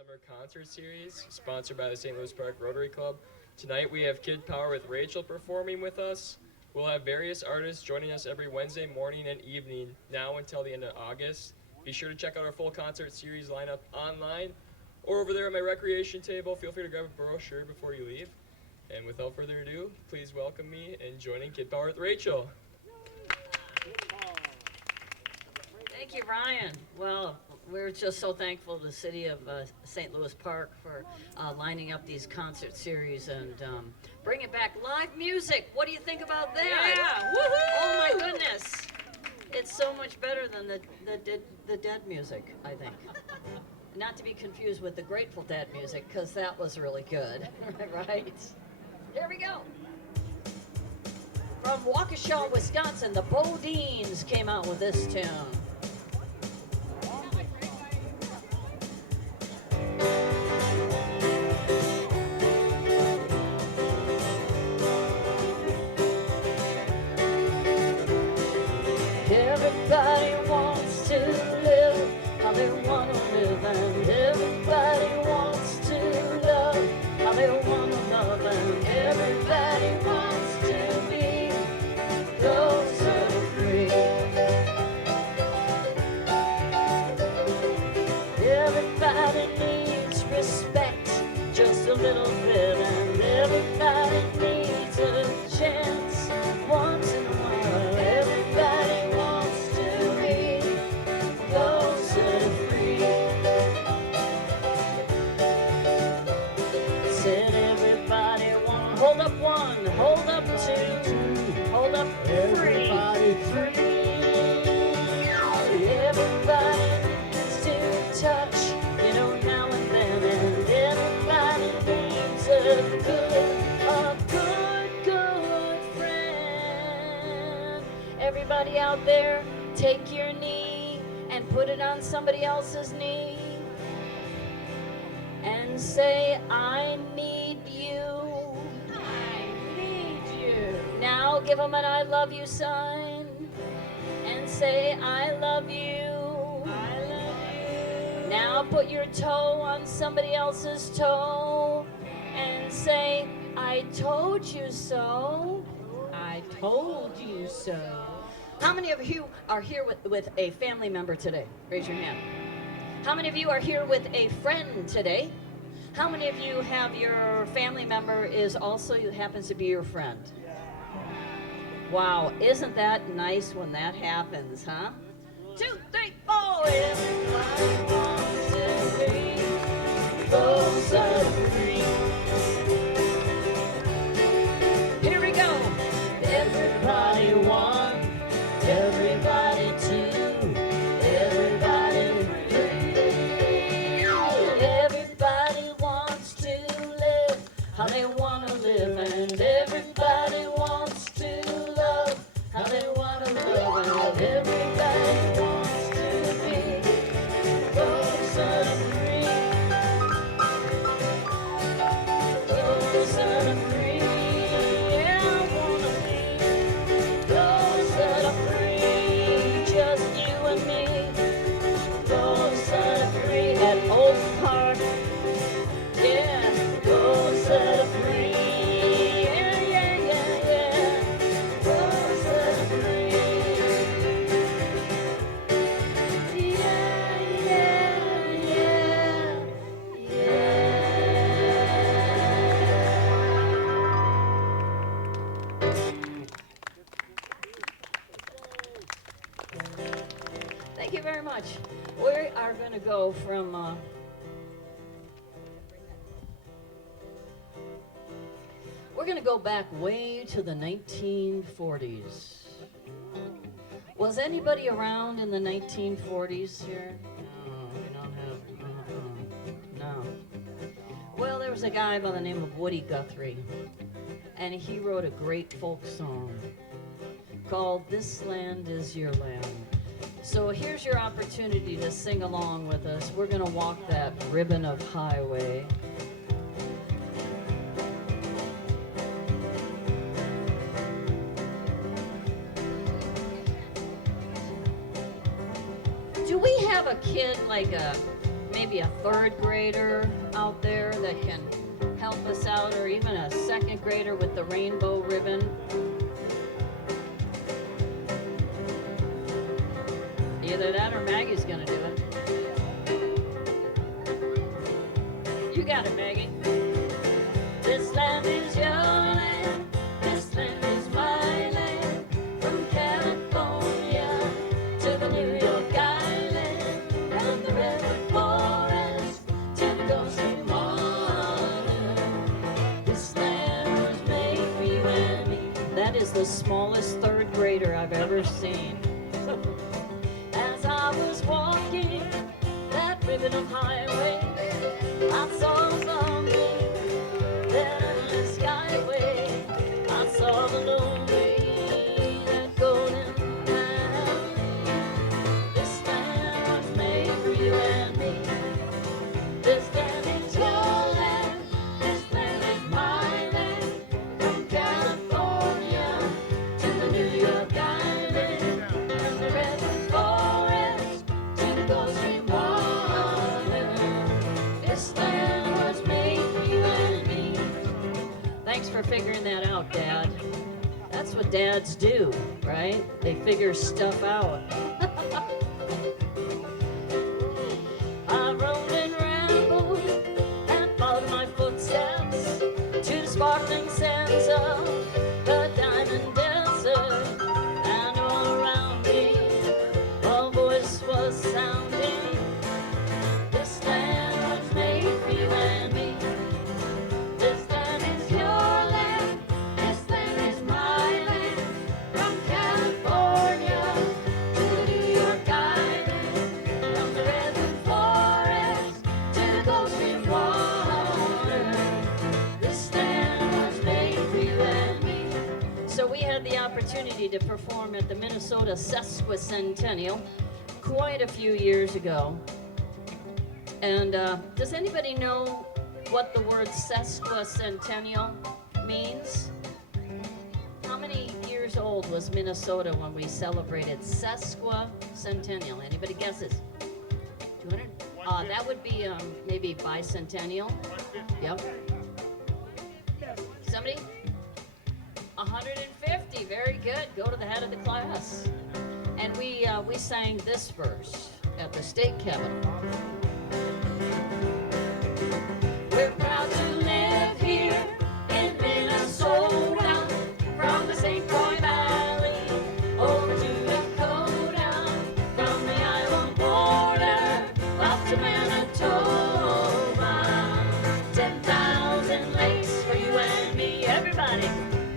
Summer Concert Series, sponsored by the St. Louis Park Rotary Club. Tonight we have Kid Power with Rachel performing with us. We'll have various artists joining us every Wednesday morning and evening, now until the end of August. Be sure to check out our full concert series lineup online or over there at my recreation table. Feel free to grab a brochure before you leave. And without further ado, please welcome me in joining Kid Power with Rachel. Thank you, Ryan. Well, we're just so thankful to the city of St. Louis Park for lining up these concert series and bringing back live music. What do you think about that? Yeah, woohoo! Oh my goodness. It's so much better than the Dead music, I think. Not to be confused with the Grateful Dead music, because that was really good, right? Here we go. From Waukesha, Wisconsin, the Bodines came out with this tune. Everybody wants to live how they want to live, and everybody wants to love how they want to love, and everybody wants to be closer to free. Everybody needs respect, just a little bit, and everybody needs a chance once in a while. Everybody wants to be closer to free. Said everybody hold up one, hold up two, hold up three. Everybody free. Everybody needs to touch, now and then, and everybody needs a good friend. Everybody out there, take your knee and put it on somebody else's knee and say, I need you. I need you. Now give them an I love you sign and say, I love you. I love you. Now put your toe on somebody else's toe and say, I told you so. I told you so. How many of you are here with a family member today? Raise your hand. How many of you are here with a friend today? How many of you have your family member happens to be your friend? Wow, isn't that nice when that happens, huh? 2, 3, 4. Everybody wants to be closer to free. Here we go. Everybody one, everybody two, everybody free. Everybody wants to live how they want to live, and everybody wants to love how they want to love, and everybody wants to be closer to free. Closer to free. Yeah, I want to be closer to free. Just you and me. Closer to free at Oak Park. Yeah, closer to free. Yeah, yeah, yeah, yeah. Closer to free. Yeah, yeah, yeah, yeah. Thank you very much. We are going to go from we're going to go back way to the 1940s. Was anybody around in the 1940s here? No, we don't have. No. Well, there was a guy by the name of Woody Guthrie, and he wrote a great folk song called This Land Is Your Land. So here's your opportunity to sing along with us. We're going to walk that ribbon of highway. Do we have a kid like maybe a third grader out there that can help us out, or even a second grader with the rainbow ribbon. Either that or Maggie's gonna do it. You got it, Maggie. This land is your land, this land is my land, from California to the New York Island, from the redwood forest to the Gulf Stream water. This land was made for you and me. That is the smallest third grader I've ever seen. As I was walking that ribbon of highway, I saw something, that endless skyway. I saw the lonely, that golden highway. This land was made for you and me. This land is your land, this land is my land, from California to the New York Island, from the redwood forest to the Gulf Stream water. This land was made for you and me. Thanks for figuring that out, Dad. That's what dads do, right? They figure stuff out. I rode and rambled and followed my footsteps to the sparkling sands of the diamond desert. And all around me, a voice was sounding. This land was made for you and me. This land is your land, this land is my land, from California to the New York Island, from the redwood forest to the Gulf Stream water. This land was made for you and me. So we had the opportunity to perform at the Minnesota Sesquicentennial quite a few years ago. And does anybody know what the word sesquicentennial means? How many years old was Minnesota when we celebrated sesquicentennial? Anybody guesses? 200? That would be maybe bicentennial. Yep. Somebody? 150. Very good. Go to the head of the class. And we sang this verse at the state capitol. We're proud to live here in Minnesota, from the St. Croix Valley over to Dakota, from the Iowa border up to Manitoba. 10,000 lakes for you and me, everybody.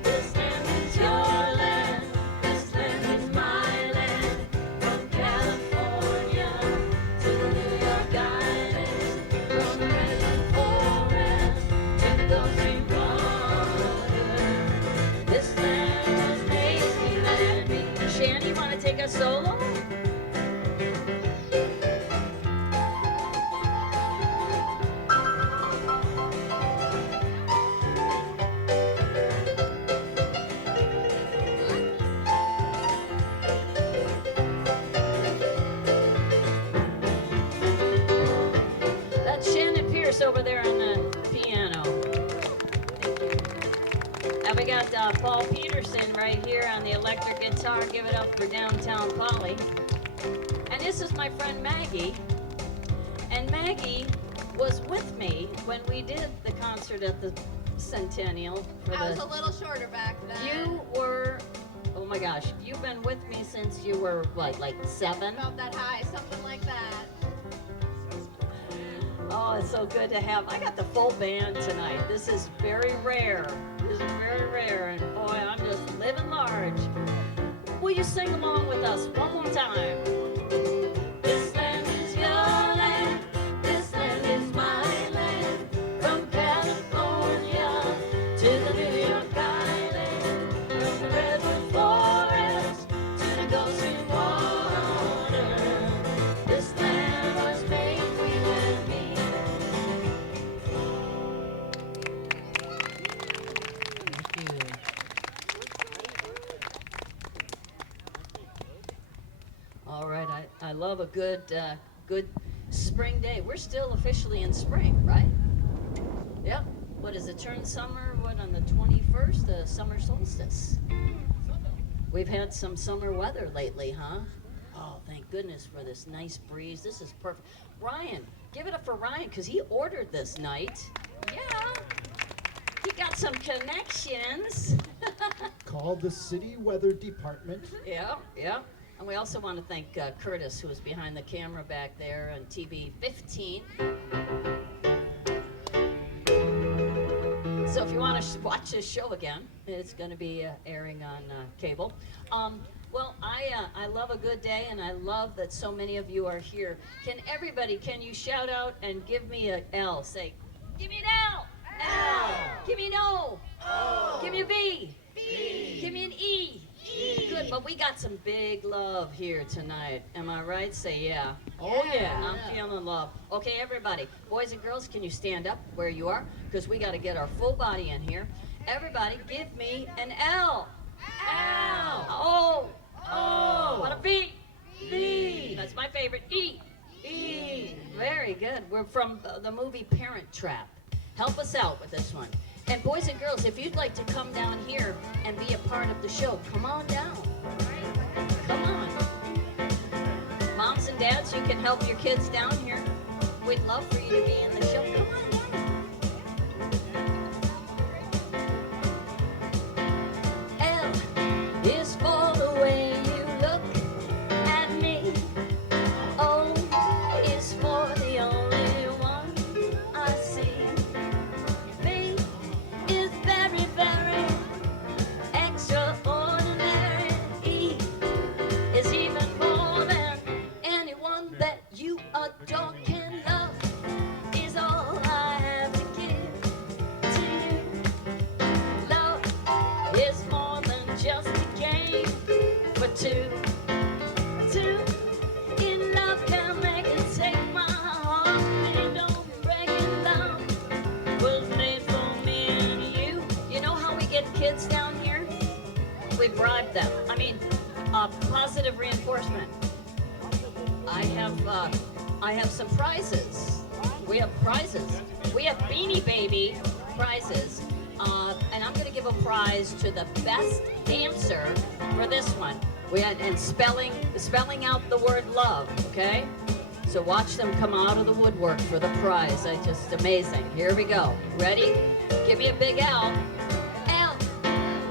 This land is your land, this land is my land, from California to the New York Island, from the redwood forest to the Gulf Stream water. This land was made for you and me. Shanny, you want to take a solo? That's Shannon Pierce over there on the piano. Thank you. And we got Paul Peterson right here on the electric guitar. Give it up for Downtown Polly. And this is my friend Maggie. And Maggie was with me when we did the concert at the Centennial. I was a little shorter back then. You were, oh my gosh, you've been with me since you were what, like 7? About that high, something like that. Oh, it's so good to have. I got the full band tonight. This is very rare. This is very rare. And boy, I'm just living large. Will you sing along with us one more time? This land is your land. This land is my land. From California to the New York Island. From the redwood forest to the Gulf Stream water. This land was made for you and me. Thank you. All right, I love a good spring day. We're still officially in spring, right? Yep. What is it? Turn summer, what, on the 21st? The summer solstice. We've had some summer weather lately, huh? Oh, thank goodness for this nice breeze. This is perfect. Ryan, give it up for Ryan, because he ordered this night. Yeah. He got some connections. Called the city weather department. Yeah, yeah. And we also want to thank Curtis, who is behind the camera back there on TV 15. So if you want to watch this show again, it's going to be airing on cable. Well, I love a good day, and I love that so many of you are here. Can you shout out and give me an L? Say, give me an L. L. Give me an O. O. Give me a B. B. Give me an E. E. Good, but we got some big love here tonight. Am I right? Say yeah. Oh, yeah. I'm feeling love. Okay, everybody, boys and girls, can you stand up where you are? Because we got to get our full body in here. Everybody, give me an L. L. O. O. What a B. B. That's my favorite. E. E. Very good. We're from the movie Parent Trap. Help us out with this one. And boys and girls, if you'd like to come down here and be a part of the show, come on down. Come on. Moms and dads, you can help your kids down here. We'd love for you to be in the show. Come on down. L is for the way you look at me. O is for the only one I see. B is very, very extraordinary. E is even more than anyone that you adore can love. Is all I have to give to you. Love is more than just a game for two. Two in love can make it take my heart. They don't break it down. Was made for me and you. You know how we get kids down here? We bribe them. I mean, positive reinforcement. I have some prizes. We have prizes. We have Beanie Baby prizes. And I'm going to give a prize to the best dancer for this one. We had, and spelling out the word love, okay? So watch them come out of the woodwork for the prize. Just amazing. Here we go. Ready? Give me a big L. L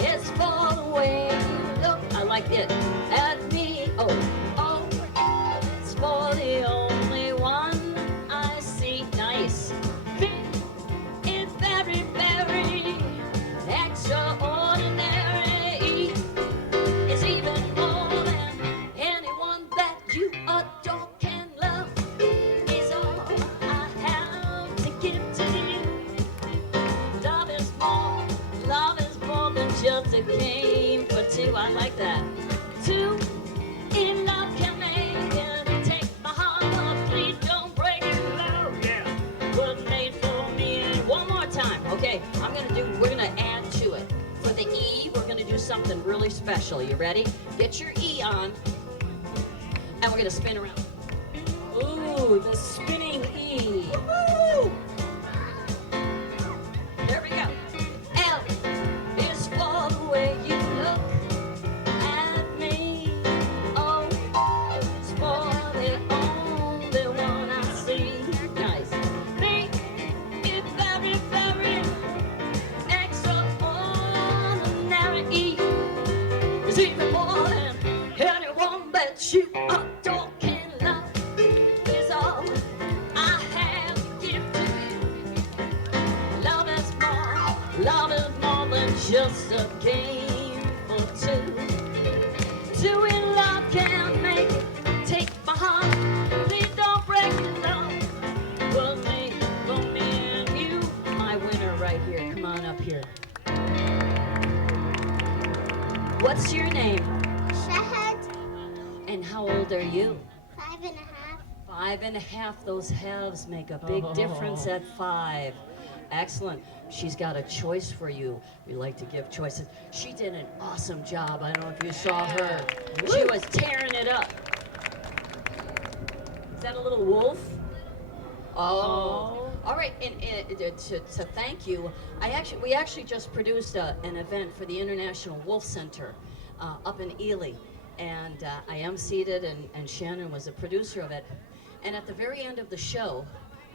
is for the way you look. I like it. At me. Oh, oh. It's for the only one I see. Nice. B is very, very extraordinary. E is even more than anyone that you adore can love. Is all I have to give to you. Love is more than just a game for two. I like that. Two in love can make it take my heart, but please don't break it. Love, yeah, was made for me. One more time, okay? We're gonna add to it. For the E, we're gonna do something really special. You ready? Get your E on, and we're gonna spin around. Ooh, the spinning E. Woo! There we go. L is for the way you look at me. O is for the only one I see. Nice. B is very, very extraordinary. E is even more than anyone that you adore can love. Is all I have to give to you. Love is more than just a game for two. Two in love can make it take my heart. Please don't break it, love was made for me and you. My winner right here. Come on up here. What's your name? Shahad, And how old are you? 5.5. 5.5. Those halves make a big difference at 5. Excellent. She's got a choice for you. We like to give choices. She did an awesome job. I don't know if you saw her. She was tearing it up. Is that a little wolf? Oh. All right, and to thank you, we actually just produced an event for the International Wolf Center up in Ely, and I am seated, and Shannon was a producer of it. And at the very end of the show,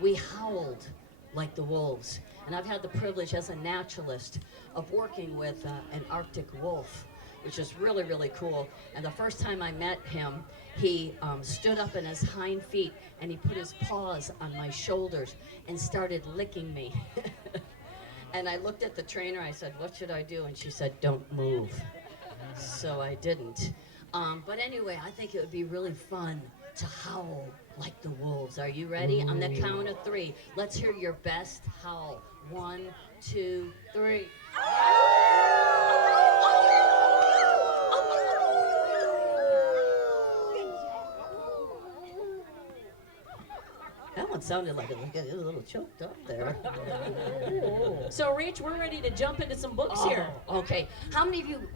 we howled like the wolves. And I've had the privilege as a naturalist of working with an Arctic wolf, which is really, really cool. And the first time I met him, he stood up on his hind feet and he put his paws on my shoulders and started licking me. And I looked at the trainer, I said, "What should I do?" And she said, "Don't move." So I didn't. But anyway, I think it would be really fun to howl like the wolves. Are you ready? On the count of 3, let's hear your best howl. 1, 2, 3. That one sounded like it was a little choked up there. So, Rach, we're ready to jump into some books here. Okay. How many of you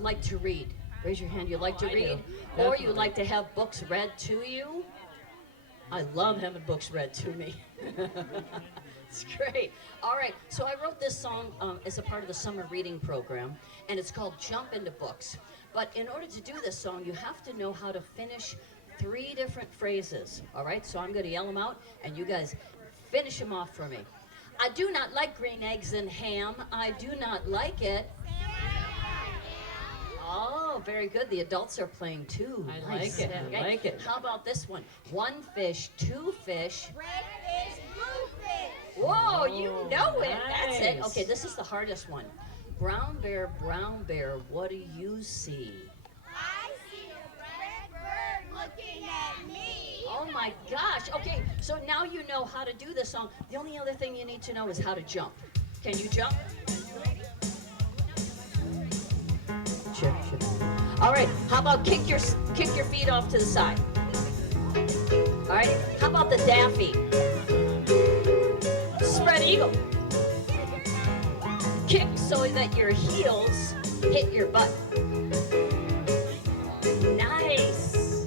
like to read? Raise your hand. You like to I read? do. Or you like to have books read to you? I love having books read to me. It's great. All right. So I wrote this song as a part of the summer reading program, and it's called Jump Into Books. But in order to do this song, you have to know how to finish 3 different phrases. All right? So I'm going to yell them out, and you guys finish them off for me. I do not like green eggs and ham. I do not like it. Oh, very good. The adults are playing too. I Nice. like it. I Okay. like it. How about this one? 1 fish, 2 fish. Red fish, blue fish. Whoa, you know it. That's it. nice. Okay, this is the hardest one. Brown bear, what do you see? I see a red bird looking at me. Oh my gosh. Okay, so now you know how to do this song. The only other thing you need to know is how to jump. Can you jump? Check. All right, how about kick your feet off to the side? All right, how about the daffy? Spread eagle. Kick so that your heels hit your butt. Nice.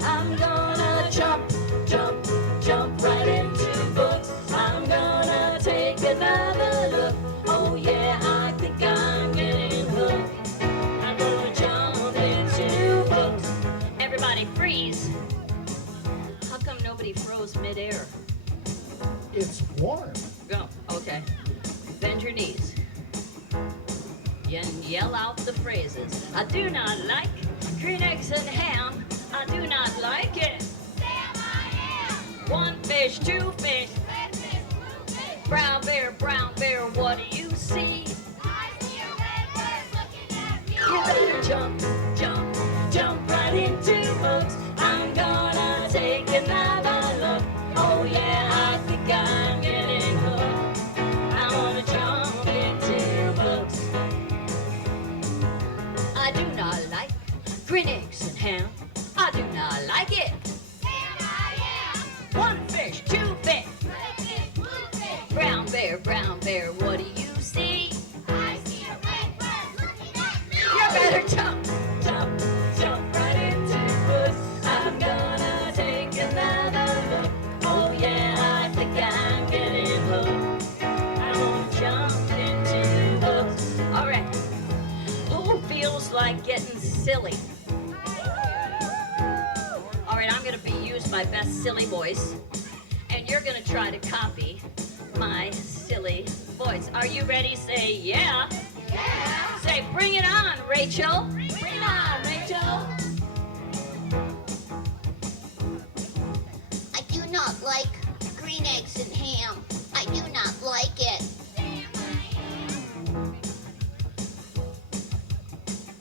I'm gonna jump right into books. I'm gonna take another look. Oh yeah, I think I'm getting hooked. I'm gonna jump into books. Everybody freeze. How come nobody froze midair? It's warm. Go. Okay. Bend your knees. And yell out the phrases. I do not like green eggs and ham. I do not like it. Sam, I am. 1 fish, 2 fish. Red fish, blue fish. Brown bear, what do you see? I see a red bird looking at me. You better jump right into books. I'm gonna take another look. Oh yeah, I think I'm getting hooked. I wanna jump into books. I do not like green eggs and ham. I do not like it. Sam, I am. 1 fish, 2 fish. Red fish, blue fish. Brown bear, what do you see? I see a red bird looking at me. You better jump right into books. I'm gonna take another look. Oh yeah, I think I'm getting hooked. I wanna jump into books. All right. Who feels like getting silly? All right, I'm gonna use my best silly voice, and you're gonna try to copy my silly voice. Are you ready? Say yeah. Yeah. Say, bring it on, Rachel. Bring it on, Rachel. I do not like green eggs and ham. I do not like it.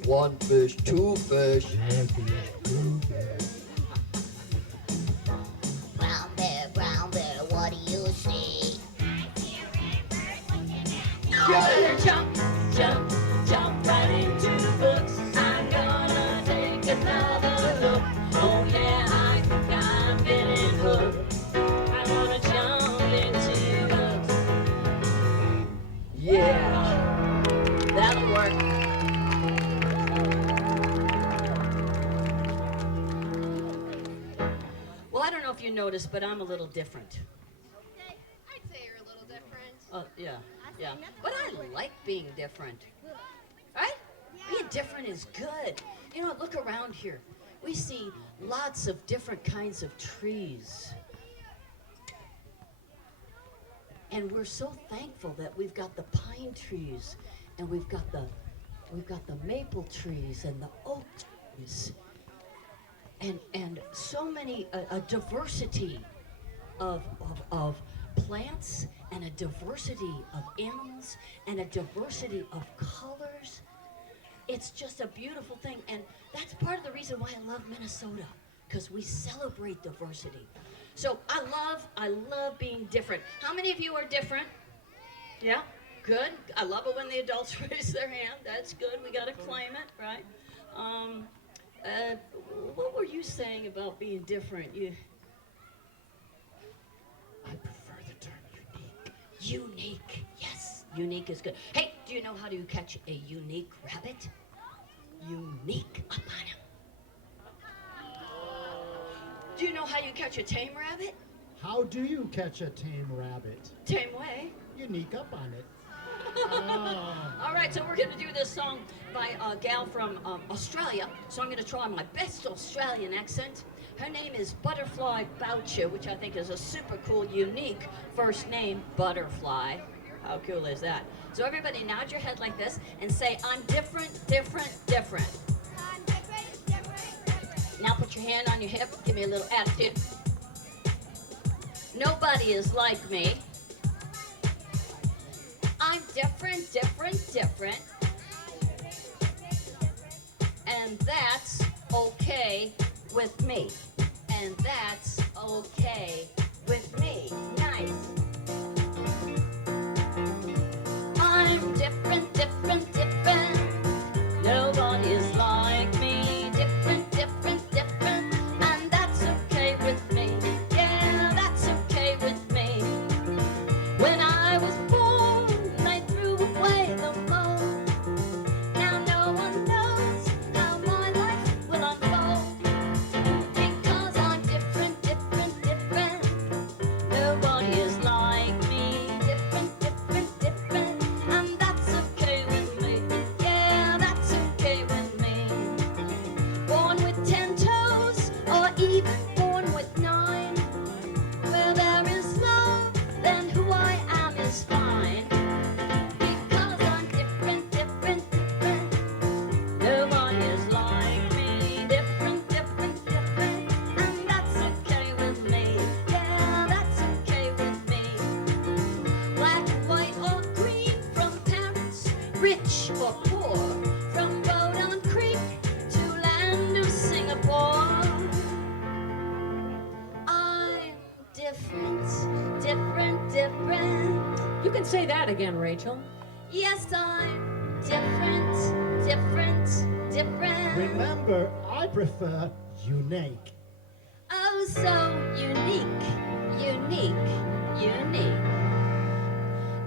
1 fish, 2 fish. Brown bear, what do you see? You better jump right into books. I'm gonna take another look. Oh yeah, I think I'm getting hooked. I wanna jump into books. Yeah, that'll work. I don't know if you noticed, but I'm a little different. I'd say you're a little different. Yeah, yeah. But I like being different. Right? Being different is good. You know, look around here. We see lots of different kinds of trees. And we're so thankful that we've got the pine trees and we've got the maple trees and the oak trees. And so many, a diversity of plants and a diversity of animals and a diversity of colors. It's just a beautiful thing, and that's part of the reason why I love Minnesota, because we celebrate diversity. So I love being different. How many of you are different? Yeah, good. I love it when the adults raise their hand. That's good. We got to claim it, right? What were you saying about being different? I prefer the term unique. Unique, yes, unique is good. Hey, do you know how to catch a unique rabbit? Unique up on him. Do you know how you catch a tame rabbit? How do you catch a tame rabbit? Tame way. Unique up on it. All right, so we're going to do this song by a gal from Australia. So I'm going to try my best Australian accent. Her name is Butterfly Boucher, which I think is a super cool, unique first name, Butterfly. How cool is that? So everybody nod your head like this and say, I'm different, different, different. I'm different, different, different. Now put your hand on your hip. Give me a little attitude. Nobody is like me. I'm different, different, different. And that's okay with me. And that's okay with me. Nice. I'm different, different, different. Nobody is like me. Different, different, different. And that's okay with me. Yeah, that's okay with me. When I was born, I threw away the mold. Now no one knows how my life will unfold. Because I'm different, different, different. Nobody is like me. Different, different, different. And that's okay with me. Yeah, that's okay with me. Born with 10 toes, or even born with 9. Where there is love, then who I am is fine. Because I'm different, different, different. Nobody is like me. Different, different, different. And that's okay with me. Yeah, that's okay with me. Black, white, or green, from parents, rich or poor. From boat on creek to land of Singapore. I'm different, different, different. You can say that again, Rachel. Yes, I'm different, different, different. Remember, I prefer unique. Oh, so unique, unique, unique.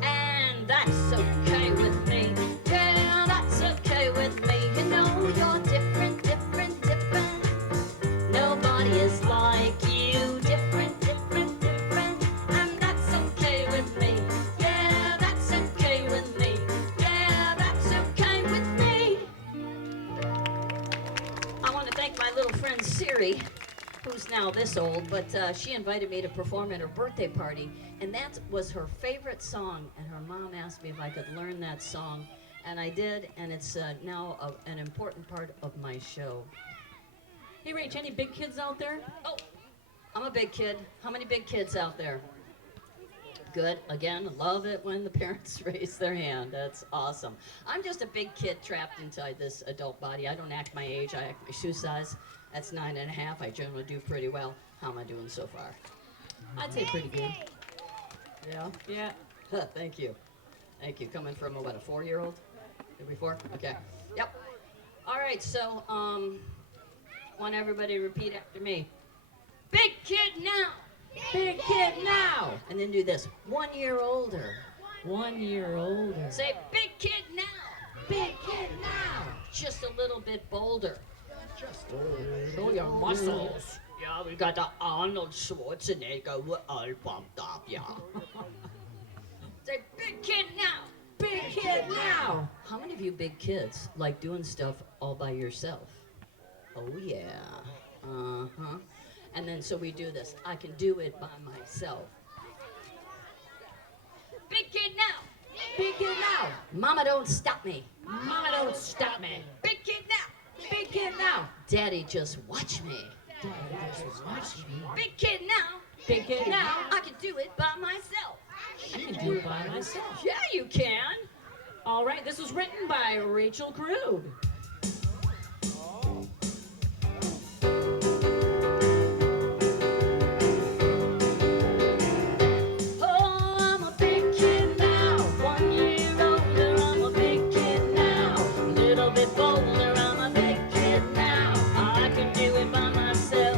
And that's okay with me. Yeah, that's okay with me. You know you're different, different, different. Nobody is like you. Different, different, different. And that's okay with me. Yeah, that's okay with me. Yeah, that's okay with me. I want to thank my little friend Siri, who's now this old, but she invited me to perform at her birthday party, and that was her favorite song, and her mom asked me if I could learn that song, and I did, and it's now an important part of my show. Hey, Rach, any big kids out there? Oh, I'm a big kid. How many big kids out there? Good. Again, love it when the parents raise their hand. That's awesome. I'm just a big kid trapped inside this adult body. I don't act my age. I act my shoe size. That's 9.5. I generally do pretty well. How am I doing so far? I'd say pretty good. Yeah. Yeah. Thank you. Thank you. Coming from a 4-year-old? Did we 4? Okay. Yep. All right. So, want everybody to repeat after me. Big kid now. Big kid now. And then do this. 1 year older. 1 year older. Say big kid now. Big kid now. Just a little bit bolder. Just Show your muscles. You yeah, we got the Arnold Schwarzenegger. We're all pumped up, yeah. Say, big kid now. Big kid now. How many of you big kids like doing stuff all by yourself? Oh, yeah. Uh-huh. And then so we do this. I can do it by myself. Big kid now. Big kid now. Mama, don't stop me. Mama, don't stop me. Big kid now. Big kid now. Daddy, just watch me. Watch me. Big kid now. Big kid now. I can do it by myself. I can do it by myself. Yeah, you can. All right, this was written by Rachael June. Oh, I'm a big kid now. 1 year older, I'm a big kid now. A little bit bolder, I'm a big kid now. I can do it by myself.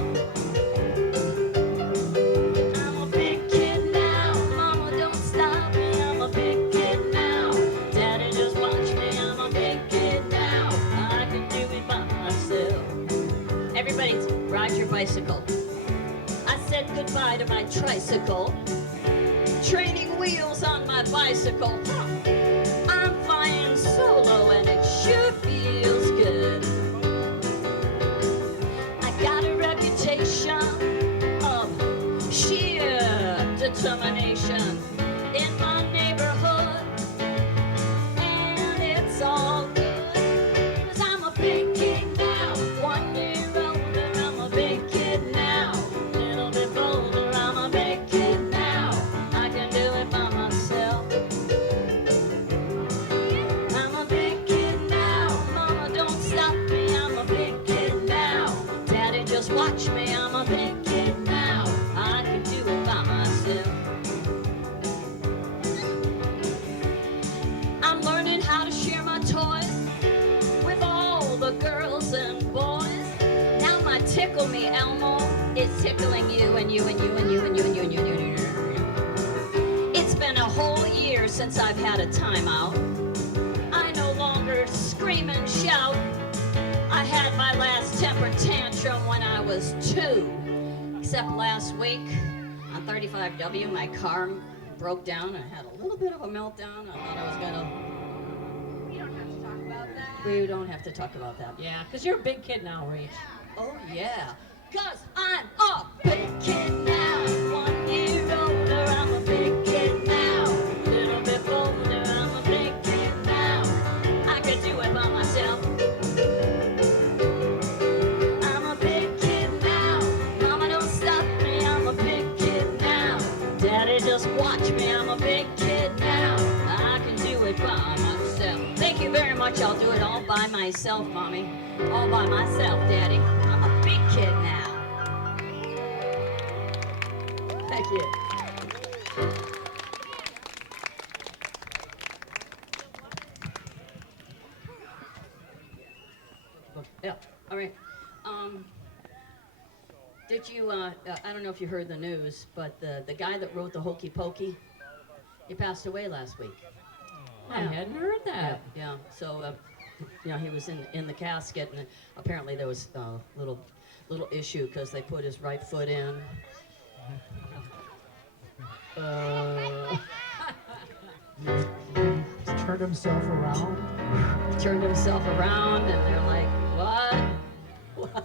I'm a big kid now. Mama, don't stop me. I'm a big kid now. Daddy, just watch me. I'm a big kid now. I can do it by myself. Everybody, ride your bicycle. I said goodbye to my tricycle. Training wheels on my bicycle. I'm flying solo and it sure feels good. I got a reputation of sheer determination in my neighborhood, and it's all good. 'Cause I'm a big kid now. 1 year older, I'm a big kid now. Little bit bolder, I'm a big kid now. I can do it by myself. I'm a big kid now. Mama, don't stop me. I'm a big kid now. Daddy, just watch me. I'm a big kid now. I can do it by myself. I'm learning how to share my toys with all the girls and boys. Now my tickle me Elmo is tickling you and you and you and you and you and you and you and you and you. It's been a whole year since I've had a timeout. I no longer scream and shout. I had my last temper tantrum when I was 2. Except last week on 35W, my car broke down and I had a little bit of a meltdown. I thought I was gonna. We don't have to talk about that. We don't have to talk about that. Yeah, because you're a big kid now, Rach. Oh yeah, 'cause I'm a big kid now. 1 year older, I'm a big kid now. Little bit bolder, I'm a big kid now. I could do it by myself. I'm a big kid now. Mama, don't stop me. I'm a big kid now. Daddy, just watch me. I'm a big kid now. I can do it by myself. Thank you very much. I'll do it all by myself, Mommy. All by myself, Daddy. I'm a big kid now. Thank you. Yeah, all right. Did you, I don't know if you heard the news, but the guy that wrote the Hokey Pokey, he passed away last week. I hadn't heard that. Yeah, so, you know, he was in the casket, and apparently there was a little issue because they put his right foot in. Turned himself around. Turned himself around, and they're like, what? What?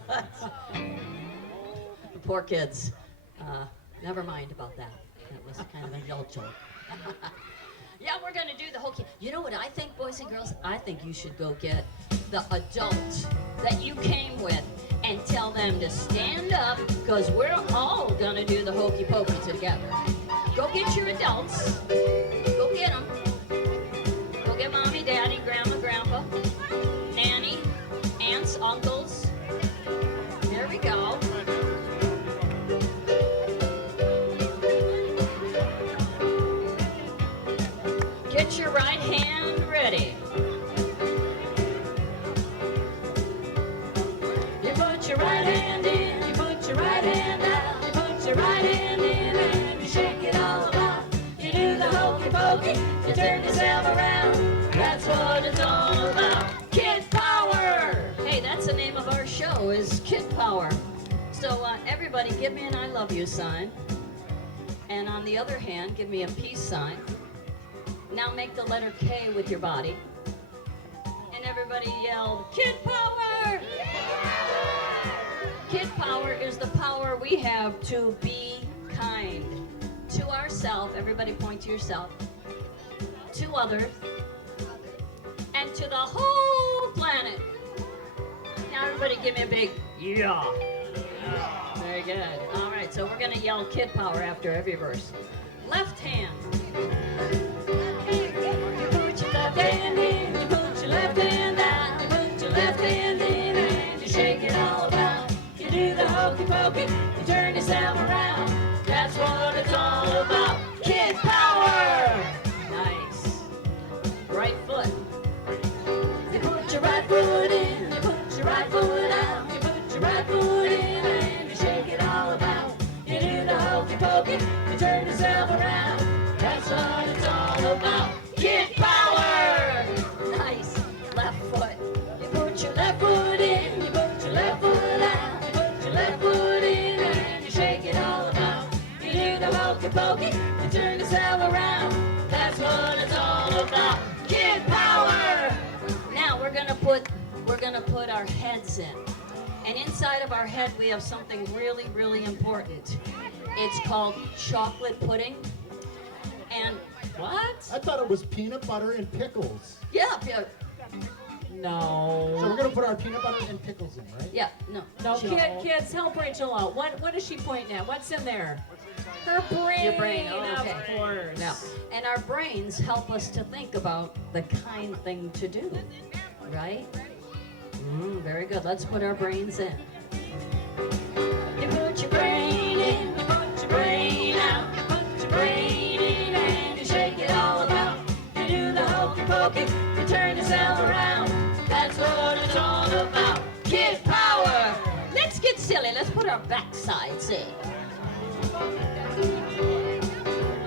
The poor kids. Never mind about that. That was kind of an adult joke. Yeah, we're gonna do the hokey. You know what I think, boys and girls? I think you should go get the adult that you came with and tell them to stand up, because we're all gonna do the hokey pokey together. Go get your adults. Go get them. Go get mommy, daddy, grandma, grandpa, nanny, aunts, uncles. There we go. Get your right hand ready. You put your right hand in, you put your right hand out, you put your right hand in and you shake it all about. You do the hokey pokey, you turn yourself around. That's what it's all about. Kid Power! Hey, that's the name of our show, is Kid Power. So everybody give me an I love you sign. And on the other hand, give me a peace sign. Now make the letter K with your body. And everybody yelled, Kid Power! Kid Power is the power we have to be kind to ourselves. Everybody point to yourself. To others. And to the whole planet. Now everybody give me a big yeah. Very good. All right, so we're going to yell Kid Power after every verse. Left hand. You put your left hand in, you put your left hand out, you put your left hand in and you shake it all about. You do the hokey pokey, you turn yourself around. That's what it's all about. Kid Power! Nice. Right foot. You put your right foot in, you put your right foot out, you put your right foot in and you shake it all about. You do the hokey pokey, you turn yourself around. That's what it's all about. Kid Power! Nice. Left foot. You put your left foot in, you put your left foot out, you put your left foot in and you shake it all about. You do the hokey pokey, you turn yourself around. That's what it's all about. Kid Power! Now we're gonna put our heads in. And inside of our head we have something really, really important. It's called chocolate pudding. And what? I thought it was peanut butter and pickles. Yeah, No. So we're gonna put our peanut butter and pickles in, right? yeah, no. No, kids, help Rachel out. What is she pointing at? What's in there? Her brain. Your brain, oh, okay. Of course. Now, and our brains help us to think about the kind thing to do, right? Very good. Let's put our brains in. You put your brain in, you put your brain out, you put your brain in and you shake it all about. You do the hokey pokey, you turn yourself around. That's what it's all about. Kid Power! Let's get silly. Let's put our backsides in.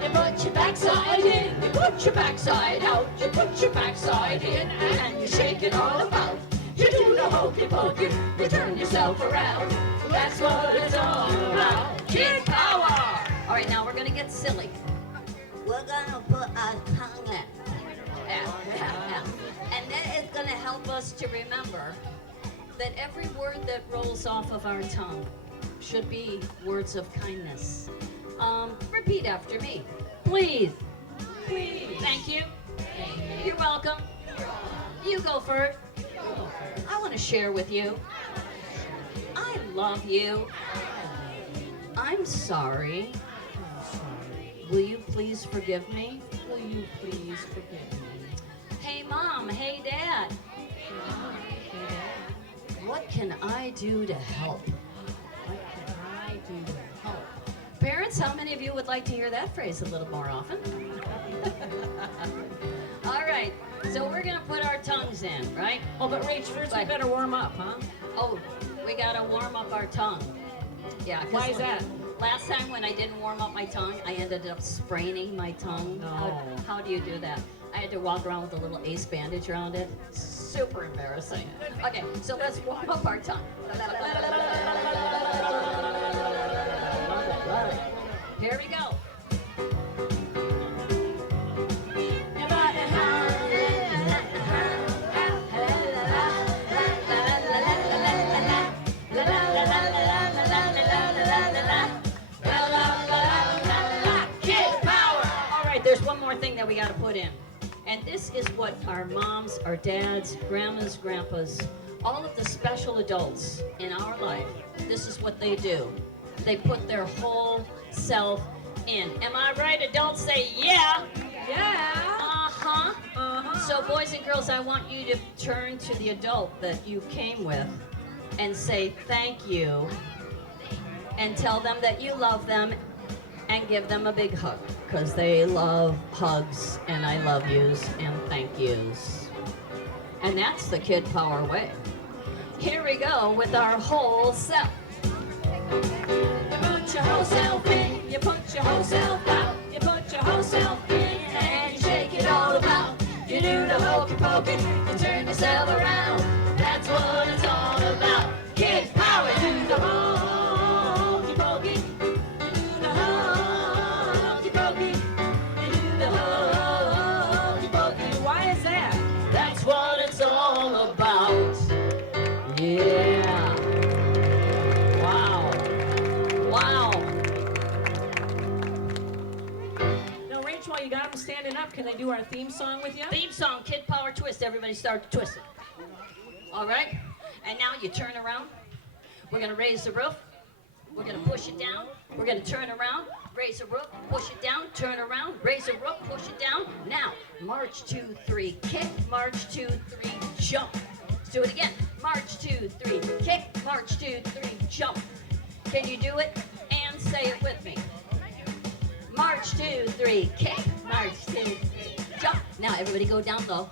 You put your backside in, you put your backside out, you put your backside in, and you shake it all about. You do the hokey pokey, you turn yourself around. That's what it's all about. Kid Power! All right, now we're gonna get silly. We're gonna put our tongue in. Yeah. And that is gonna help us to remember that every word that rolls off of our tongue should be words of kindness. Repeat after me. Please. Please. Thank you. You're welcome. You go first. I want to share with you. I love you. I'm sorry. Will you please forgive me? Will you please forgive me? Hey, Mom. Hey, Dad. What can I do to help? What can I do to help? Parents, how many of you would like to hear that phrase a little more often? All right, so we're gonna put our tongues in, right? Oh, but Rach, first we better warm up, huh? Oh, we gotta warm up our tongue. Yeah. 'Cause Why is that? Last time when I didn't warm up my tongue, I ended up spraining my tongue. No. How do you do that? I had to walk around with a little ace bandage around it. Super embarrassing. Okay, so let's warm up our tongue. Here we go. There's one more thing that we got to put in. And this is what our moms, our dads, grandmas, grandpas, all of the special adults in our life, this is what they do. They put their whole self in. Am I right? Adults say, yeah. Yeah. Uh-huh. Uh-huh. So boys and girls, I want you to turn to the adult that you came with and say thank you and tell them that you love them and give them a big hug because they love hugs and I love yous and thank yous. And that's the Kid Power way. Here we go with our whole self. You put your whole self in, you put your whole self out, you put your whole self in and you shake it all about. You do the hokey pokey, you turn yourself around. That's what it's all about. Kid Power, do the whole You got them standing up. Can they do our theme song with you? Theme song, Kid Power Twist. Everybody start twisting. All right? And now you turn around. We're going to raise the roof. We're going to push it down. We're going to turn around, raise the roof, push it down, turn around, raise the roof, push it down. Now, march, 2, 3, kick, march, 2, 3, jump. Let's do it again. March, 2, 3, kick, march, 2, 3, jump. Can you do it? And say it with me. March, 2, 3, kick, march, 2, 3, jump. Now, everybody go down low.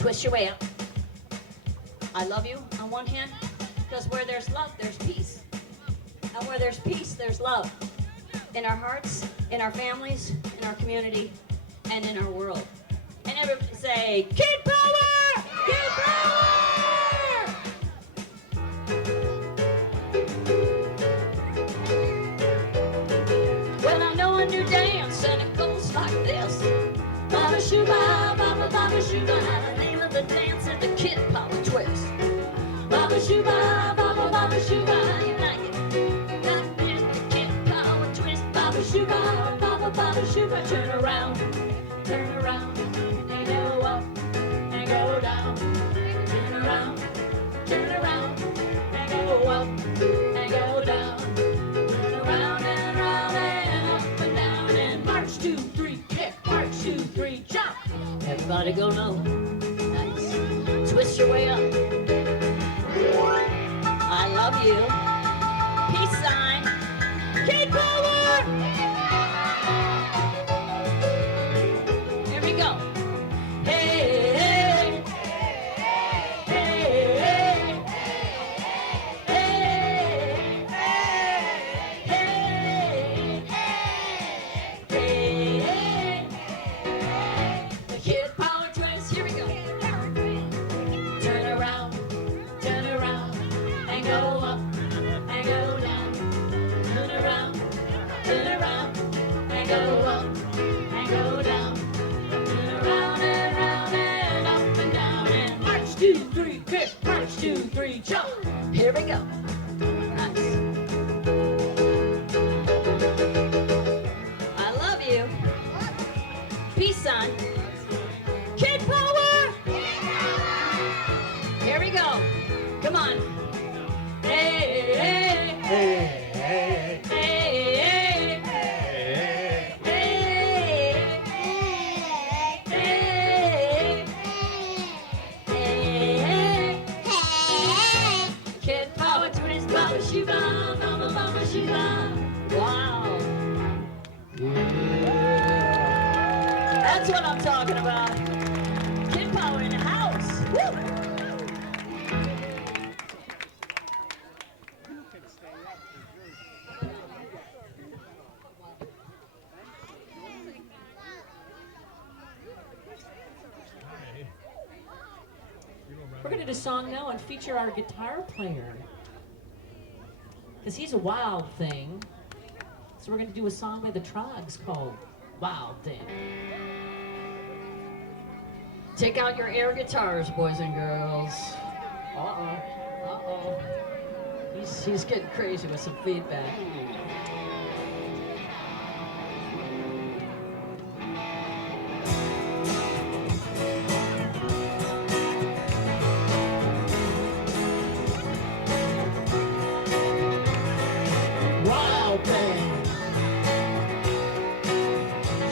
Twist your way up. I love you on one hand, because where there's love, there's peace. And where there's peace, there's love. In our hearts, in our families, in our community, and in our world. And everybody say, Kid Power! Kid Power! Well, I know a new dance, and it goes like this. Baba Shuba, Baba Baba Shuba. The name of the dance is the Kid Power Twist. Baba Shuba, Baba Baba Shuba. You like it? Shuba, Baba Baba Shuba, turn around, and go up, and go down, turn around, and go up, and go down, turn around and round and up and down, and march 2, 3, kick, march 2, 3, jump. Everybody go low, nice, twist your way up. I love you. Peace sign. Kid Power! Here we go. Hey, hey, hey, hey, hey, hey, hey, hey. The Kid Power Twist. Here we go. Turn around, and go up, and go down. Turn around, and go up, and go down. Turn around and up and down. And march 2, 3, kick, march 2, 3, jump. Here we go. Nice. I love you. Peace sign. Kid Power! Here we go. Come on. Hey, hey, hey, hey, hey, hey, hey, hey, hey. Kid Power Twist, Baba Shiva, Baba Baba Shiva. Wow. That's what I'm talking about. Kid Power in the house. Woo. We're going to do a song now and feature our guitar player. Because he's a wild thing. So we're going to do a song by the Trogs called Wild Thing. Take out your air guitars, boys and girls. Uh-oh. Uh-oh. He's getting crazy with some feedback. Wild thing.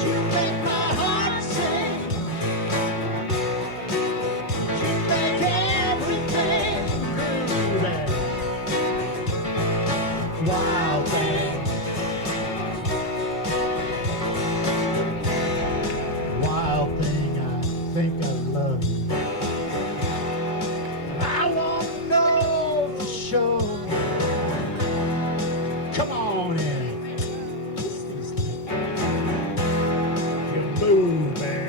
You make my heart sing. You make everything groovy. Wild thing. Wild thing, I think I love you. I won't know for sure. Come on in. You're moving.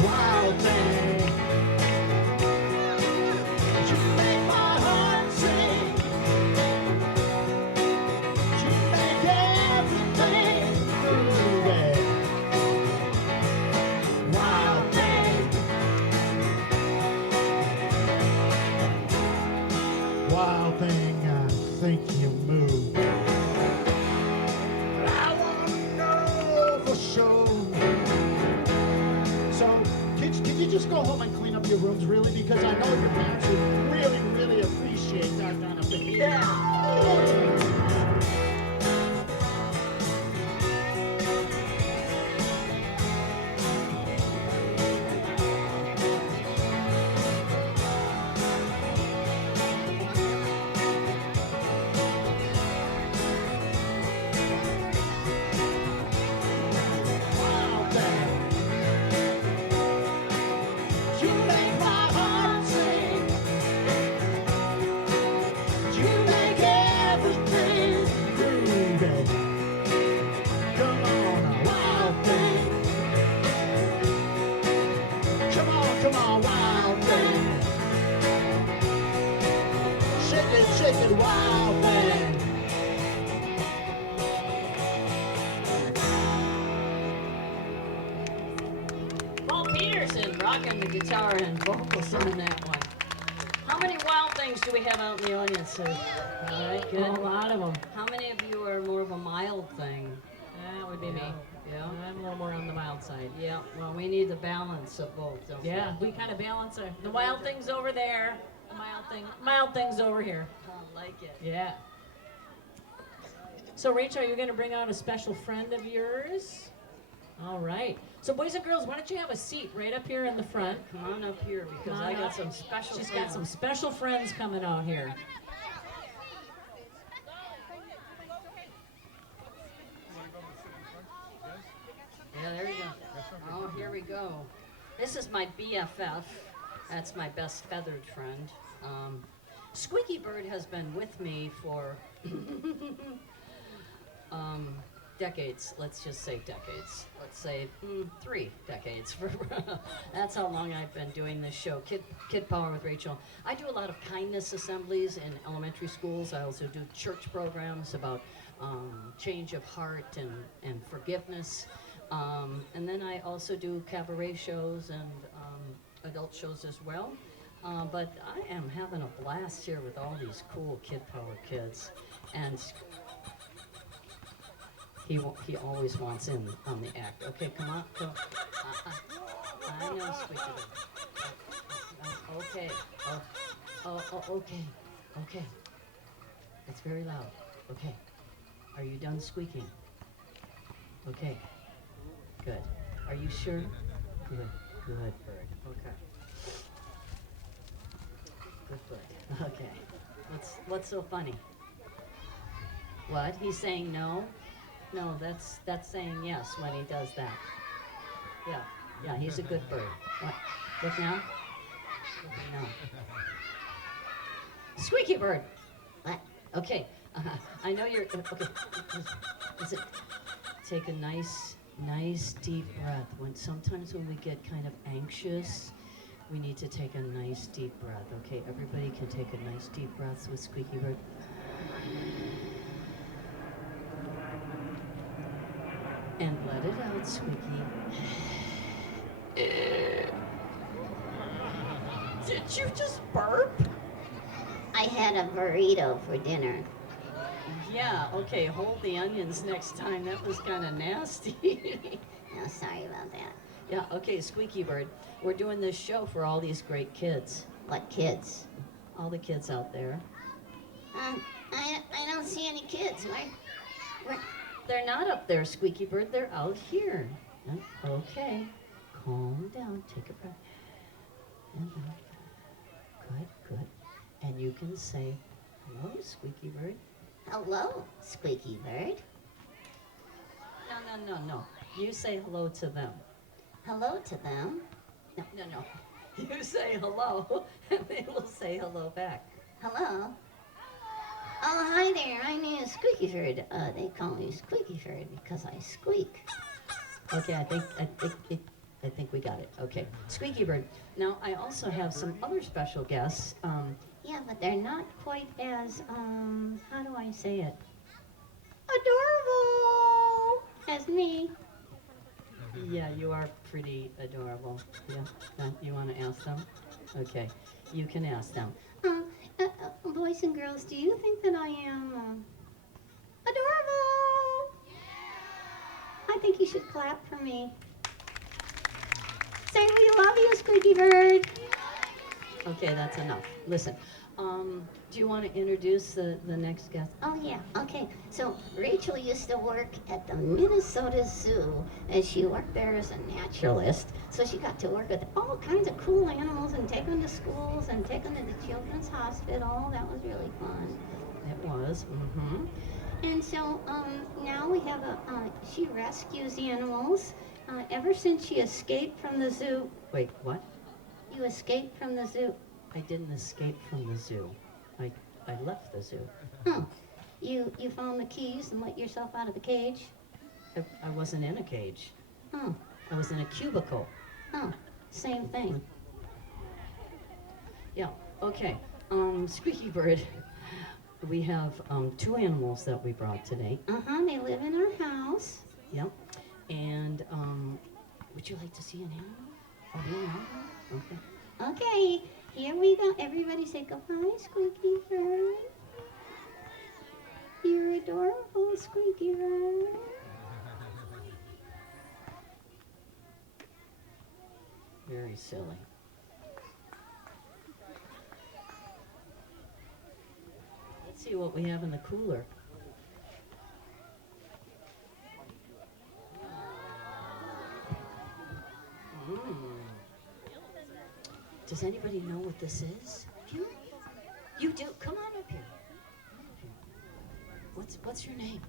Wild thing. You make go. So, kids, can you just go home and clean up your rooms, really? Because I know your parents would really, really appreciate that kind of thing. Yeah. Wild thing. You make my heart sing. You make everything groovy. Come on, wild thing. Come on, wild thing. Shake it, wild thing. Paul Peterson rocking the guitar and vocals on that one. How many wild things do we have out in the audience here? All right, good. A lot of them. How many of you are more of a mild thing? That would be me. Yeah. I'm a little more on the mild side. Yeah. Well, we need the balance of both, don't Yeah, we kind of balance the wild things over there, the mild things over here. we? I like it. Yeah. So Rachel, you're going to bring out a special friend of yours? All right. So boys and girls, why don't you have a seat right up here in the front? Come on up here because Come I on got up. some special. She's got some special friends coming out here. Yeah, there you go. Oh, here we go. This is my BFF. That's my best feathered friend. Squeaky Bird has been with me for decades. Let's just say decades. Let's say 3 decades. That's how long I've been doing this show, Kid Power with Rachel. I do a lot of kindness assemblies in elementary schools. I also do church programs about change of heart and forgiveness. And then I also do cabaret shows and adult shows as well. But I am having a blast here with all these cool Kid Power kids. And he always wants in on the act. Okay, come on. Come. I know, Squeaky. Okay. Okay. Okay. It's very loud. Okay. Are you done squeaking? Okay. Good. Are you sure? Good. Good bird. Okay. Good bird. Okay. What's so funny? What? He's saying no? No, that's saying yes when he does that. Yeah, he's a good bird. What? Look now? No. Squeaky bird. What? Okay. I know you're. Okay. Listen. Take a nice deep breath. Sometimes when we get kind of anxious, we need to take a nice deep breath. Okay, everybody can take a nice deep breath with Squeaky Bird. And let it out, Squeaky. Did you just burp? I had a burrito for dinner. Yeah, okay, hold the onions next time. That was kind of nasty. No, sorry about that. Yeah, okay, Squeaky Bird. We're doing this show for all these great kids. What kids? All the kids out there. I don't see any kids. Where? They're not up there, Squeaky Bird. They're out here. Okay. Calm down. Take a breath. And out. Good. And you can say, hello, Squeaky Bird. Hello, Squeaky Bird. No. You say hello to them. Hello to them. No. You say hello, and they will say hello back. Hello. Oh, hi there. I'm Squeaky Bird. They call me Squeaky Bird because I squeak. Okay, I think we got it. Okay, Squeaky Bird. Now, I also have some other special guests. Yeah, but they're not quite as, how do I say it? Adorable as me. Yeah, you are pretty adorable. Yeah, you want to ask them? Okay, you can ask them. Boys and girls, do you think that I am adorable? I I think you should clap for me. Say we love you, Squeaky Bird. Okay, that's enough. Listen, do you want to introduce the next guest? Oh yeah, okay. So Rachel used to work at the Minnesota Zoo, and she worked there as a naturalist. So she got to work with all kinds of cool animals and take them to schools and take them to the children's hospital. That was really fun. It was. Mm-hmm. And so now we have she rescues animals. Ever since she escaped from the zoo. Wait, what? You escaped from the zoo. I didn't escape from the zoo. I left the zoo. Oh, you found the keys and let yourself out of the cage? I wasn't in a cage. Oh, I was in a cubicle. oh, same thing. Yeah, okay. Squeaky Bird, we have 2 animals that we brought today. They live in our house. Yep. And would you like to see an animal? Oh, yeah. Okay. Okay, here we go. Everybody say goodbye, Squeaky Bird. You're adorable, Squeaky Bird. Very silly. Let's see what we have in the cooler. Does anybody know what this is? You do? Come on up here. What's your name?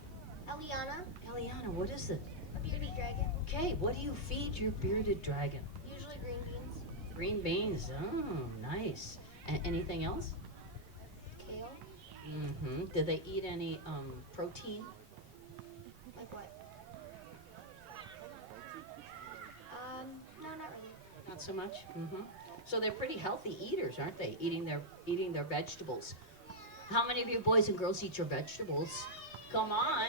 Eliana, Eliana, what is it? a beauty dragon. Okay, what do you feed your bearded dragon? Usually green beans, Green beans. Oh, nice. Anything else? kale. Mm-hmm. Do they eat any protein? Like what? No, not really. Not so much. Mm-hmm. So they're pretty healthy eaters, aren't they? Eating their vegetables. How many of you boys and girls eat your vegetables? Come on.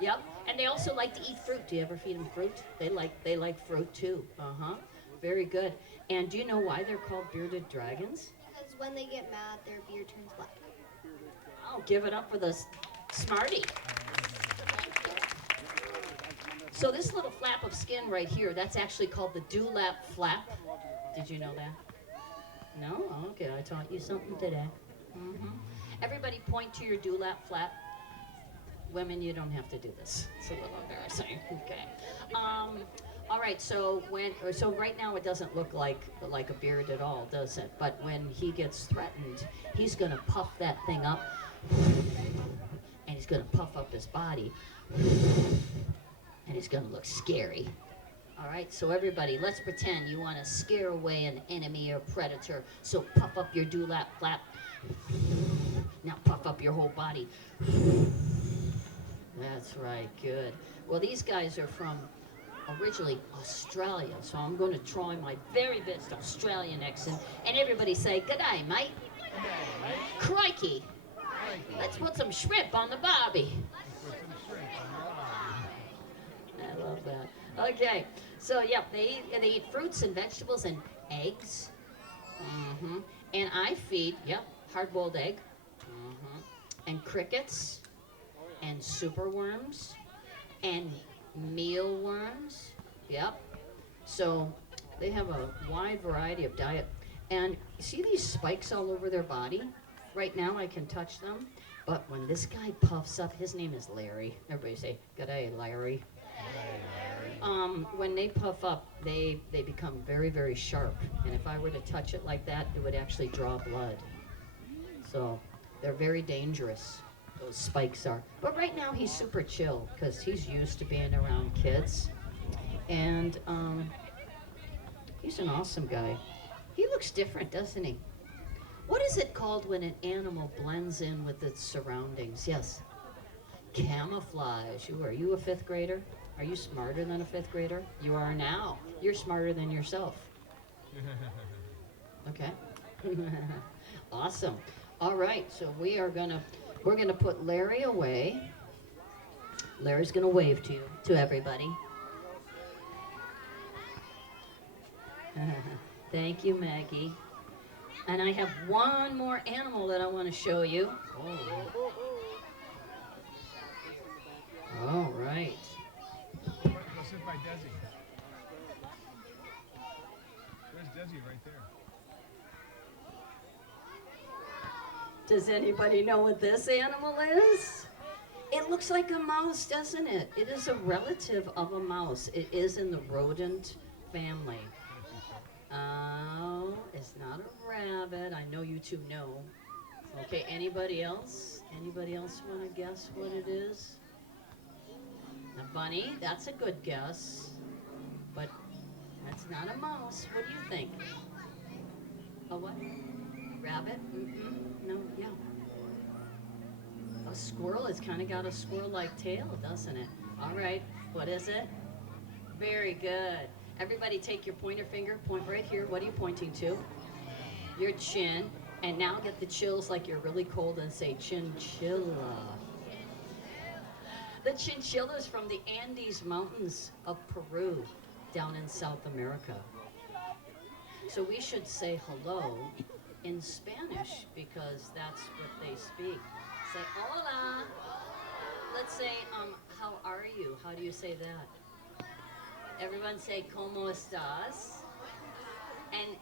Yep. And they also like to eat fruit. Do you ever feed them fruit? They like fruit too. Uh-huh. Very good. And do you know why they're called bearded dragons? Because when they get mad, their beard turns black. Oh, give it up for the smarty. So this little flap of skin right here, that's actually called the dewlap flap. Did you know that? No? Okay, I taught you something today. Mm-hmm. Everybody point to your dewlap flap. Women, you don't have to do this. It's a little embarrassing. Okay. All right. So right now it doesn't look like a beard at all, does it? But when he gets threatened, he's gonna puff that thing up, and he's gonna puff up his body, and he's gonna look scary. All right. So everybody, let's pretend you want to scare away an enemy or predator. So puff up your dewlap flap. Now puff up your whole body. That's right, good. Well, these guys are from originally Australia, so I'm going to try my very best Australian accent. And everybody say, "G'day, mate." G'day, mate. Crikey. Let's put some shrimp on the barbie. I love that. Okay, so yeah, they eat fruits and vegetables and eggs. Mm-hmm. And I feed, hard-boiled egg. Mm-hmm. And crickets. And superworms, and mealworms. Yep. So they have a wide variety of diet. And see these spikes all over their body? Right now I can touch them, but when this guy puffs up, his name is Larry. Everybody say, "G'day, Larry." When they puff up, they become very, very sharp. And if I were to touch it like that, it would actually draw blood. So they're very dangerous. Those spikes are. But right now he's super chill because he's used to being around kids. And he's an awesome guy. He looks different, doesn't he? What is it called when an animal blends in with its surroundings? Yes. Camouflage. Are you a 5th grader? Are you smarter than a 5th grader? You are now. You're smarter than yourself. Okay. Awesome. All right, so we're gonna put Larry away. Larry's gonna wave to everybody. Thank you, Maggie. And I have one more animal that I want to show you. Oh. All right. by Desi. There's Desi right there. Does anybody know what this animal is? It looks like a mouse, doesn't it? It is a relative of a mouse. It is in the rodent family. Oh, it's not a rabbit. I know you two know. Okay, anybody else? Anybody else want to guess what it is? A bunny, that's a good guess. But that's not a mouse. What do you think? A what? Rabbit? Mm-mm. No, yeah. A squirrel. It's kind of got a squirrel-like tail, doesn't it? All right, what is it? Very good. Everybody take your pointer finger, point right here. What are you pointing to? Your chin. And now get the chills like you're really cold and say chinchilla. The chinchillas from the Andes Mountains of Peru down in South America. So we should say hello in Spanish because that's what they speak. Say hola. Let's say, how are you? How do you say that? Everyone say como estás?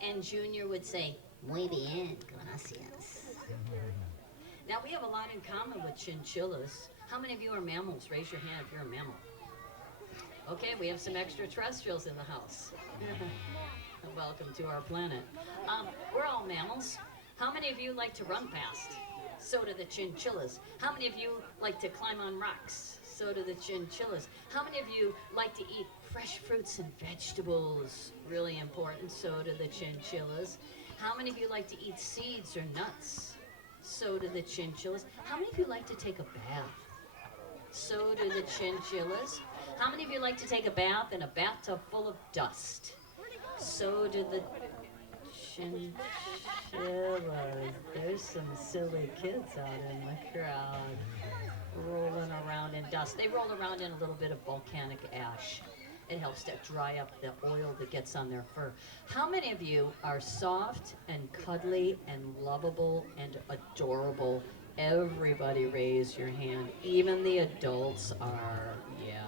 And Junior would say, muy bien, gracias. Now we have a lot in common with chinchillas. How many of you are mammals? Raise your hand if you're a mammal. Okay, we have some extraterrestrials in the house. Welcome to our planet. We're all mammals. How many of you like to run fast? So do the chinchillas. How many of you like to climb on rocks? So do the chinchillas. How many of you like to eat fresh fruits and vegetables? Really important. So do the chinchillas. How many of you like to eat seeds or nuts? So do the chinchillas. How many of you like to take a bath? So do the chinchillas. How many of you like to take a bath in a bathtub full of dust? So do the chinchillas. There's some silly kids out in the crowd rolling around in dust. They roll around in a little bit of volcanic ash. It helps to dry up the oil that gets on their fur. How many of you are soft and cuddly and lovable and adorable? Everybody raise your hand. Even the adults are, yeah.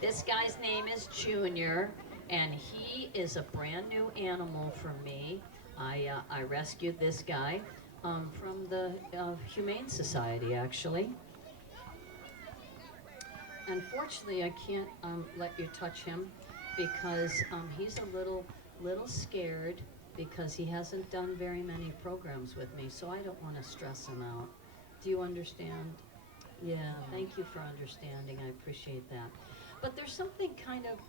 This guy's name is Junior, and he is a brand new animal for me. I rescued this guy from the Humane Society, actually. Unfortunately, I can't let you touch him because he's a little scared because he hasn't done very many programs with me, so I don't want to stress him out. Do you understand? Yeah, thank you for understanding. I appreciate that. But there's something kind of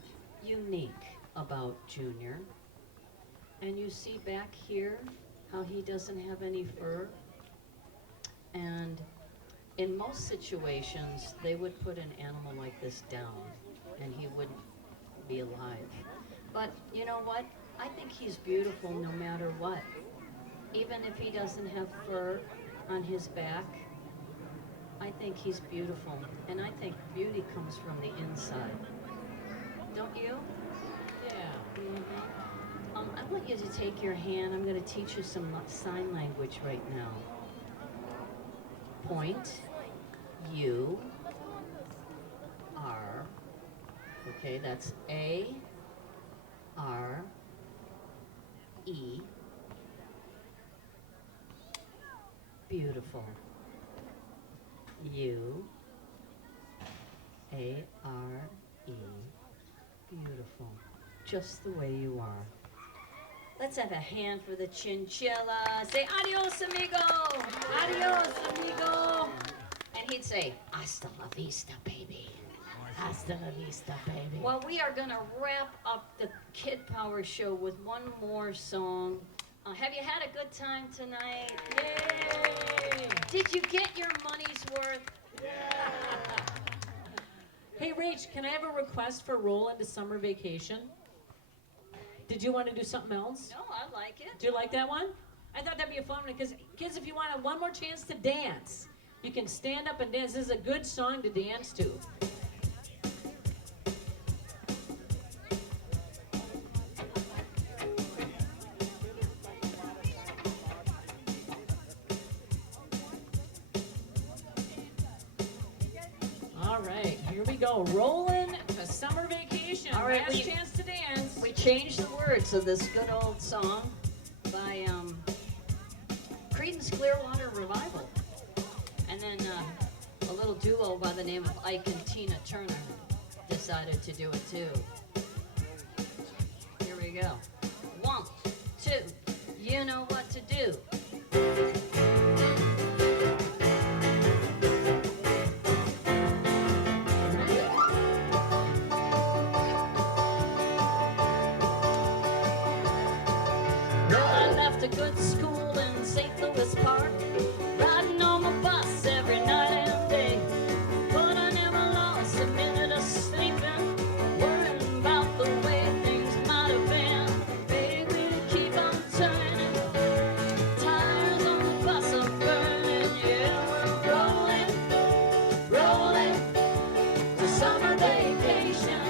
unique about Junior. And you see back here how he doesn't have any fur. And in most situations, they would put an animal like this down and he wouldn't be alive. But you know what? I think he's beautiful no matter what. Even if he doesn't have fur on his back, I think he's beautiful. And I think beauty comes from the inside. Don't you? Yeah. Mm-hmm. I want you to take your hand. I'm going to teach you some sign language right now. Point. U. R. Okay, that's A. R. E. Beautiful. U. A. R. E. Beautiful. Just the way you are. Let's have a hand for the chinchilla. Say adios, amigo. Adios, amigo. And he'd say, hasta la vista, baby. Hasta la vista, baby. Well, we are going to wrap up the Kid Power Show with one more song. Have you had a good time tonight? Yay! Did you get your money's worth? Hey, Rach, can I have a request for roll into summer vacation? Did you want to do something else? No, I like it. Do you like that one? I thought that'd be a fun one because kids, if you want one more chance to dance, you can stand up and dance. This is a good song to dance to. All right, here we go. Rolling right, Last chance to dance. we changed the words of this good old song by Creedence Clearwater Revival. And then a little duo by the name of Ike and Tina Turner decided to do it too. Here we go. 1, 2, you know what to do. Well, I left a good school in St. Louis Park, riding on my bus every night and day. But I never lost a minute of sleeping, worrying about the way things might have been. Baby, keep on turning, tires on the bus are burning. Yeah, we're rolling to summer vacation.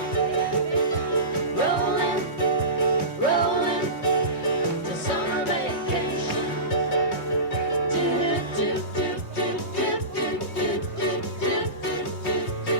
Rolling to summer vacation. Do do do do do do do do do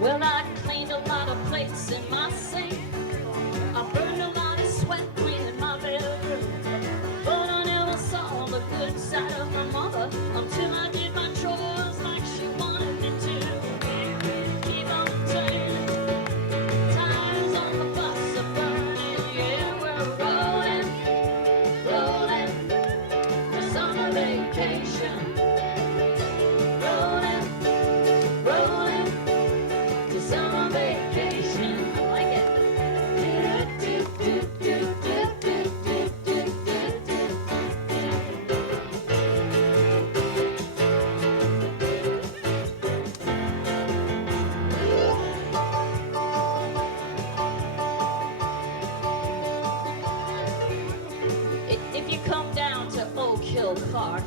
Well, I cleaned a lot of plates in my sink. I burned a lot of sweat cleaning my bedroom. But I never saw the good side of my mother until I did my chores like she wanted me to. Keep on turning, tires on the bus are burning. Yeah, we're rolling to summer vacation. Rolling to summer vacation. I like it. Do, do, do, do, do, do, do, do, do. If you come down to Oak Hill Park,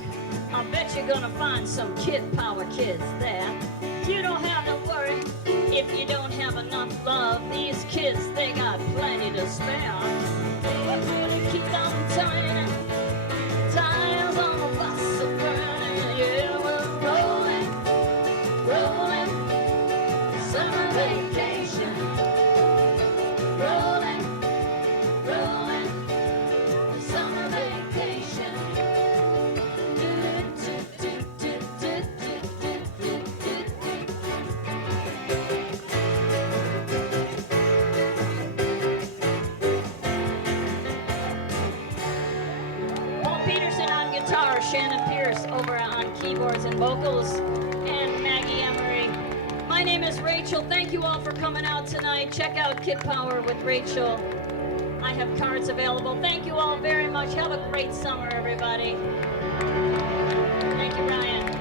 I bet you're gonna find some Kid Power kids there. You don't have to worry if you don't have enough love. These kids, they got plenty to spare. They really keep on turning, tires on the bus are burning. Yeah, we're rolling, summer vacation. Rolling, summer vacation. Do, do, do, do, do, do, do, do, do. Paul Peterson on guitar, Shannon Pierce over on keyboards and vocals, and Maggie Emery. My name is Rachel. Thank you all for coming out tonight. Check out Kid Power with Rachel. I have cards available. Thank you all very much. Have a great summer, everybody. Thank you, Ryan.